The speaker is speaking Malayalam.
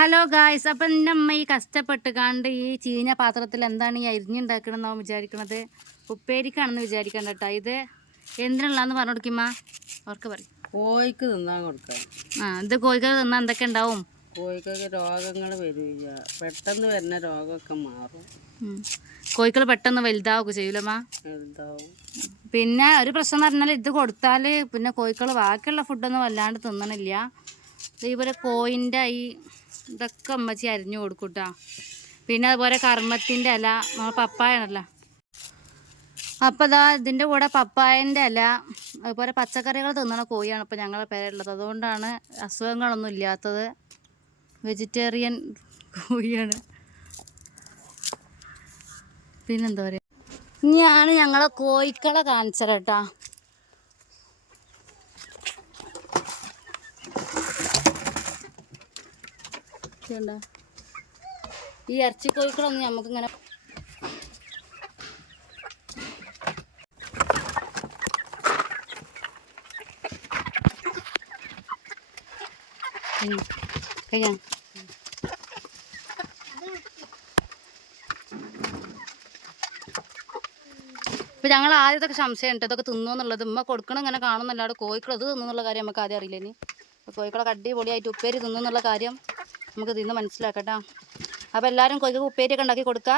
ഹലോ ഗായ്സ് അപ്പൊ എന്റെ അമ്മ ഈ കഷ്ടപ്പെട്ട് കണ്ട് ഈ ചീഞ്ഞ പാത്രത്തിൽ എന്താണ് ഈ അരിഞ്ഞുണ്ടാക്കണമെന്നാവും വിചാരിക്കണത്? ഉപ്പേരിക്കാണെന്ന് വിചാരിക്കണ്ട കേട്ടോ ഇത് എന്തിനുള്ളതെന്ന് പറഞ്ഞു കൊടുക്കുമ്മ അവർക്ക് പറയും. കോഴിക്ക് തിന്നാൻ കൊടുക്കാം. ആ ഇത് കോഴിക്കറി തിന്നാൽ എന്തൊക്കെ ഉണ്ടാവും? കോഴിക്കൊക്കെ രോഗങ്ങൾ വരില്ല പെട്ടെന്ന് വരുന്ന രോഗമൊക്കെ മാറും. കോഴിക്കൾ പെട്ടെന്ന് വലുതാവുക ചെയ്യൂലമ്മ പിന്നെ ഒരു പ്രശ്നം എന്ന് പറഞ്ഞാൽ ഇത് കൊടുത്താൽ പിന്നെ കോഴിക്കൾ ബാക്കിയുള്ള ഫുഡൊന്നും വല്ലാണ്ട് തിന്നണില്ല. ഇതുപോലെ കോയിന്റെ ഈ ഇതൊക്കെ അമ്മച്ചി അരിഞ്ഞു കൊടുക്കൂട്ടാ. പിന്നെ അതുപോലെ കർമ്മത്തിന്റെ ഇല നമ്മൾ പപ്പായാണല്ലോ. അപ്പോൾ ഇതാ ഇതിന്റെ കൂടെ പപ്പായന്റെ ഇല അതുപോലെ പച്ചക്കറികൾ തിന്നണ കോഴിയാണ് ഇപ്പോൾ ഞങ്ങളുടെ പേരുള്ളത് അതുകൊണ്ടാണ് അസുഖങ്ങളൊന്നും ഇല്ലാത്തത്. വെജിറ്റേറിയൻ കോഴിയാണ്. പിന്നെന്താ പറയുക ഇനിയാണ് ഞങ്ങളെ കോഴിക്കളെ കാണിച്ചത് കേട്ടാ. ഇതുകണ്ടോ? ഈ ഇറച്ചി കോഴിക്കളൊന്നും നമുക്കിങ്ങനെ ഇങ്ങനെ ഇപ്പൊ ഞങ്ങൾ ആദ്യം ഇതൊക്കെ സംശയമുണ്ട് ഇതൊക്കെ തിന്നു എന്നുള്ളത്. ഉമ്മ കൊടുക്കണം ഇങ്ങനെ കാണുന്നല്ലാണ്ട് കോഴിക്കൾ ഇത് തിന്നു എന്നുള്ള കാര്യം നമുക്ക് ആദ്യം അറിയില്ല ഇനി? കോഴിക്കളൊക്കെ അടിപൊളിയായിട്ട് ഉപ്പേരി തിന്നു എന്നുള്ള കാര്യം നമുക്ക് തിന്ന് മനസ്സിലാക്കട്ടോ അപ്പോൾ എല്ലാവരും കൊതുക് ഉപ്പേരിയൊക്കെ ഉണ്ടാക്കി കൊടുക്കുക